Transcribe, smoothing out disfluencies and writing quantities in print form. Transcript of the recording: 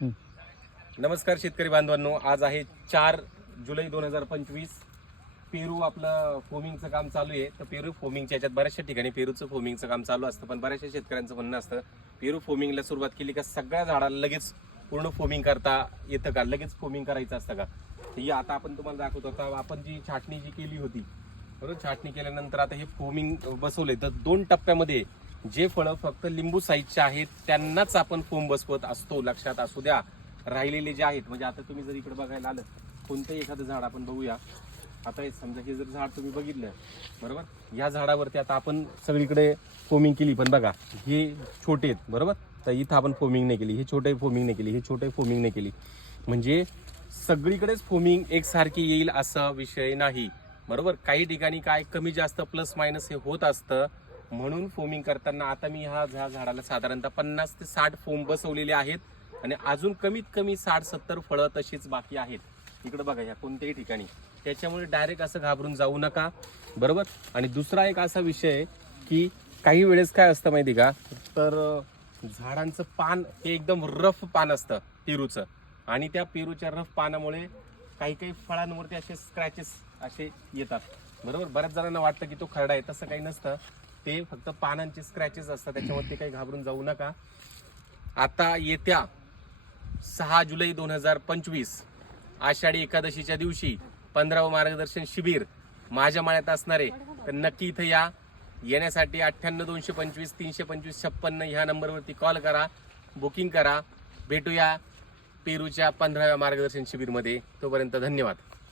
नमस्कार शेतकरी बांधवांनो, आज आहे 4 जुलै 2025. पेरू आपलं फोमिंगचं काम चालू आहे. तर पेरू फोमिंगच्या याच्यात बऱ्याचशा ठिकाणी पेरूचं फोमिंगचं काम चालू असतं, पण बऱ्याचशा शेतकऱ्यांचं म्हणणं असतं पेरू फोमिंगला सुरुवात केली का सगळ्या झाडाला लगेच पूर्ण फोमिंग करता येतं का, लगेच फोमिंग करायचं असतं का. ही आता आपण तुम्हाला दाखवतो. आता आपण जी छाटणी केली होती बरोबर, छाटणी केल्यानंतर आता हे फोमिंग बसवले. तर 2 टप्प्यामध्ये जे फळं फक्त लिंबू साईजचे आहेत त्यांनाच आपण फोम बसवत असतो, लक्षात असू द्या. राहिलेले जे आहेत, म्हणजे आता तुम्ही जर इकडे बघायला आलं कोणतंही एखादं झाड आपण बघूया. आता हे समजा हे जर झाड तुम्ही बघितलं बरोबर, या झाडावरती आता आपण सगळीकडे फोमिंग केली, पण बघा हे छोटे आहेत बरोबर. तर इथं आपण फोमिंग नाही केली, हे छोटे फोमिंग नाही केली, हे छोटे फोमिंग नाही केली. म्हणजे सगळीकडेच फोमिंग एकसारखी येईल असा विषय नाही बरोबर. काही ठिकाणी काय कमी जास्त प्लस मायनस हे होत असतं. म्हणून फोमिंग करताना आता मी ह्या झाडाला साधारणतः 50 ते 60 फोम बसवलेले आहेत आणि अजून कमीत कमी 60-70 फळं तशीच बाकी आहेत. इकडे बघा ह्या कोणत्याही ठिकाणी. त्याच्यामुळे डायरेक्ट असं घाबरून जाऊ नका बरोबर. आणि दुसरा एक असा विषय की काही वेळेस काय असतं माहिती का, तर झाडांचं पान हे एकदम रफ पान असतं पेरूचं, आणि त्या पेरूच्या रफ पानामुळे काही काही फळांवरती असे स्क्रॅचेस असे येतात बरोबर. बऱ्याच जणांना वाटतं की तो खरडा आहे, तसं काही नसतं. ते फक्त पानांचे स्क्रॅचेस असतात, त्याच्यावरती काही घाबरून जाऊ नका. आता येत्या 6 जुलै 2025 आषाढी एकादशीच्या दिवशी 15वे मार्गदर्शन शिबिर माझ्या माळ्यात असणार आहे. तर नक्की इथं या. येण्यासाठी 98 225 325 56 ह्या नंबरवरती कॉल करा, बुकिंग करा. भेटूया पेरूच्या 15व्या मार्गदर्शन शिबिरमध्ये. तोपर्यंत धन्यवाद.